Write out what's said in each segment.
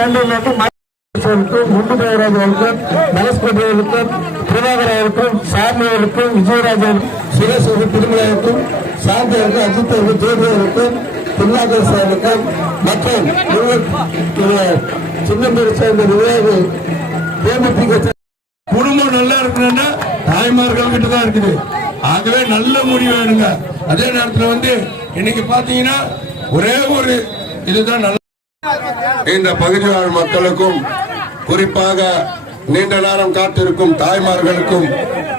நன்றி முண்டுராஜர்களுக்கும் மனஸ்பதிகளுக்கும் பிரபாகரர்களுக்கும் சாமியர்களுக்கும் விஜயராஜன் சுரேஷ் திருமலைக்கும் சாந்தியருக்கும் அஜித்தருக்கும் ஜோதியருக்கும் திருநாகர் சாருக்கும் மற்றும் சின்னம்பேரை சேர்ந்த விவேகு குடும்பம் நல்லா இருக்கணும்னா தாய்மார்கள் கிட்ட தான் இருக்குது. ஆகவே நல்ல முடிவு வேணுங்க. அதே நேரத்தில் இன்னைக்கு பாத்தீங்கன்னா ஒரே ஒரு இதுதான் நல்ல இந்த பகுதி வாழ் மக்களுக்கும் குறிப்பாக நீண்ட நேரம் காத்திருக்கும் தாய்மார்களுக்கும்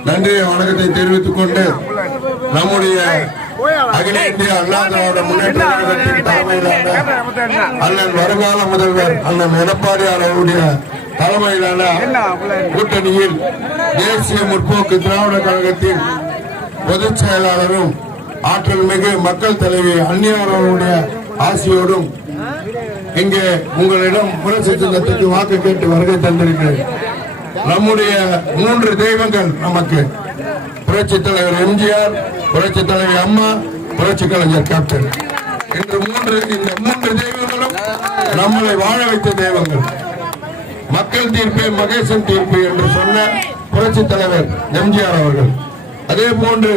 நன்றி வணக்கத்தை தெரிவித்துக் கொண்டு நம்முடைய அகில இந்திய அண்ணா திராவிட முன்னேற்ற கழகத்தின் தலைமையிலான அண்ணன் வருங்கால முதல்வர் அண்ணன் எடப்பாடியார் அவருடைய தலைமையிலான கூட்டணியில் தேசிய முற்போக்கு திராவிட கழகத்தின் பொதுச் செயலாளரும் ஆற்றல் மிகு மக்கள் தலைவி அன்னியார் அவருடைய ஆசியோடும் இங்கே உங்களிடம் புரட்சி சின்னத்துக்கு வாக்கு கேட்டு வருகை தந்திருக்கிறேன். நம்முடைய 3 தெய்வங்கள் நமக்கு புரட்சி தலைவர் எம்ஜிஆர், புரட்சி தலைவி அம்மா, புரட்சி கலைஞர் கேப்டன். இந்த 3 தெய்வங்களும் நம்மளை வாழ வைத்த தெய்வங்கள். மக்கள் தீர்ப்பே மகேசன் தீர்ப்பு என்று சொன்ன புரட்சி தலைவர் எம்ஜிஆர் அவர்கள், அதே போன்று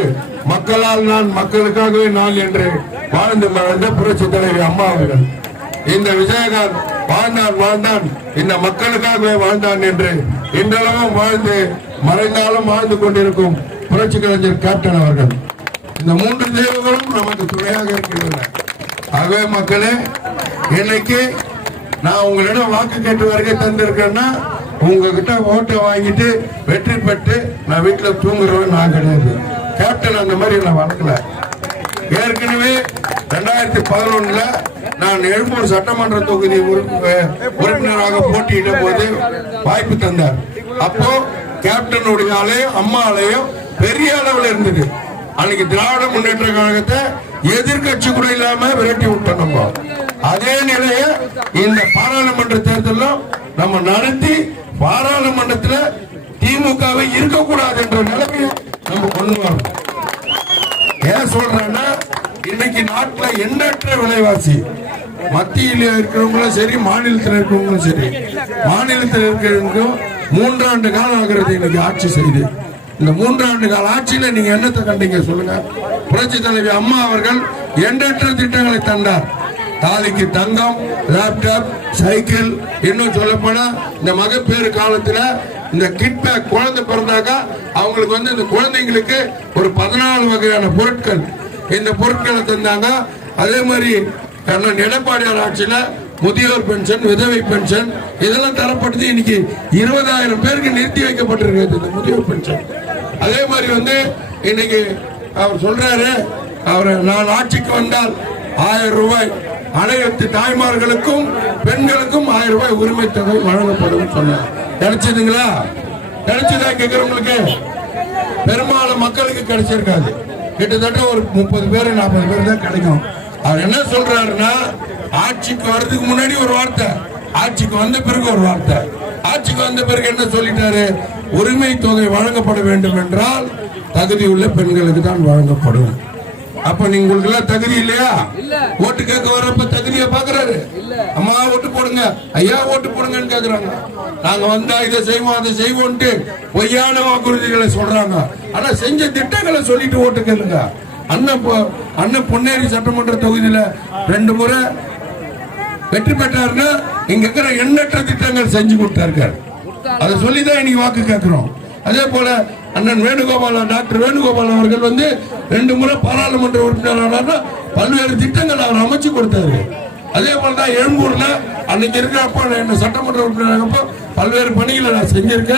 மக்களால் நான் மக்களுக்காகவே நான் என்று வாழ்ந்து மறைந்த புரட்சி தலைவி அம்மா அவர்கள், இந்த விஜயகாந்த் வாழ்ந்தான் இந்த மக்களுக்காகவே வாழ்ந்தான் என்று இன்றளவும் வாழ்ந்து மறைந்தாலும் வாழ்ந்து கொண்டிருக்கும் புரட்சி கலைஞர் கேப்டன் அவர்கள். இந்த 3 தெய்வங்களும் நமக்கு துணையாக இருக்கின்றன. ஆகவே மக்களே, இன்னைக்கு நான் உங்களிடம் வாக்கு கேட்டு வருகை தந்திருக்கேன்னா உங்ககிட்ட ஓட்டை வாங்கிட்டு வெற்றி பெற்று நான் வீட்டில் தூங்குறவன் நான் கிடையாது. கேப்டன் அந்த மாதிரி நான் வளர்க்கல. ஏற்கனவே 2011 நான் எழும்பூர் சட்டமன்ற தொகுதி உறுப்பினராக போட்டியிட்ட போது வாய்ப்பு தந்தார். அப்போ கேப்டனுடைய ஆலயம் அம்மா ஆலயம் பெரிய அளவில் இருந்தது. அன்னைக்கு திராவிட முன்னேற்ற கழகத்தை எதிர்கட்சி கூட இல்லாம விரட்டி விட்டோம். நம்ம அதே நிலைய இந்த பாராளுமன்ற தேர்தலும் நம்ம நடத்தி பாராளுமன்றத்தில் திமுகவை இருக்கக்கூடாது என்ற நிலைமையை நம்ம கொண்டு வரணும். ஏன் சொல்றேன்னா, இன்னைக்கு நாட்டில் எண்ணற்ற விலைவாசி, மத்தியில் இருக்கிறவங்களும் சரி மாநிலத்தில் இருக்கிறவங்களும் சரி, மாநிலத்தில் இருக்கிறவங்களும் 3 ஆண்டு காலம் ஆகிறது இன்னைக்கு ஆட்சி செய்து. இந்த 3 ஆண்டு கால ஆட்சியில நீங்க என்னத்தை கண்டீங்க சொல்லுங்க? புரட்சி தலைவி அம்மா அவர்கள் எண்ணற்ற திட்டங்களை தந்தார். தாலிக்கு தங்கம், லேப்டாப், சைக்கிள், இன்னும் சொல்ல போனா இந்த மகப்பேறு காலத்துல இந்த கிட் பேக், குழந்தை பிறந்தாக்கா அவங்களுக்கு இந்த குழந்தைங்களுக்கு ஒரு 14 வகையான பொருட்கள், இந்த பொருட்களை தந்தாங்க. அதே மாதிரி எடப்பாடியார் ஆட்சியில முதியோர் பென்ஷன், விதவை பென்ஷன் இதெல்லாம் தரப்பட்டது. இன்னைக்கு 20,000 பேருக்கு நிறுத்தி வைக்கப்பட்டிருக்கிறது இந்த முதியோர் பென்ஷன். அதே மாதிரி இன்னைக்கு அவர் சொல்றாரு, நான் ஆட்சிக்கு வந்தால் 1000 ரூபாய் அனைத்து தாய்மார்களுக்கும் பெண்களுக்கும் 1000 ரூபாய் உரிமை தொகை வழங்கப்படும் சொன்னார். கிடைச்சதுங்களா? கிடைச்சதா கேட்கிறவங்களுக்கு? பெரும்பாலும் மக்களுக்கு கிடைச்சிருக்காது. கிட்டத்தட்ட ஒரு 30 பேர் 40 பேர் தான் கிடைக்கும். அவர் என்ன சொல்றாருன்னா, ஆட்சிக்கு வர்றதுக்கு முன்னாடி ஒரு வார்த்தை, ஆட்சிக்கு வந்த பிறகு ஒரு வார்த்தை. ஆட்சிக்கு வந்த பிறகு என்ன சொல்லிட்டாரு? உரிமை தொகை வழங்கப்பட வேண்டும் என்றால் தகுதி உள்ள பெண்களுக்கு தான் வழங்கப்படும். அப்ப உங்களுக்கு எல்லாம் தகுதி இல்லையா? ஓட்டு கேட்க வரப்ப தகுதியை பாக்குறாரு. அம்மா ஓட்டு போடுங்க, ஐயா ஓட்டு போடுங்கன்னு கேக்குறாங்க. நாங்க வந்தா இதை செய்வோம் அதை செய்வோம்ட்டு பொய்யான வாக்குறுதிகளை சொல்றாங்க. ஆனா செஞ்ச திட்டங்களை சொல்லிட்டு ஓட்டு கேளுங்க. அண்ணன் பொன்னேரி சட்டமன்ற தொகுதியில 2 முறை வெற்றி பெற்றாருன்னா இங்க இருக்கிற எண்ணற்ற திட்டங்கள் செஞ்சு கொடுத்தாரு. அதை சொல்லிதான் இன்னைக்கு வாக்கு கேட்கிறோம். அதே போல அண்ணன் வேணுகோபால், டாக்டர் வேணுகோபால் அவர்கள் 2 முறை பாராளுமன்ற உறுப்பினரான பல்வேறு திட்டங்கள் அவர் அமைச்சு கொடுத்தாரு. அதே போலதான் எழும்பூர்ல அன்னைக்கு இருக்கிறப்ப என்ன சட்டமன்ற உறுப்பினராக பல்வேறு பணிகளை நான் செஞ்சிருக்கேன்.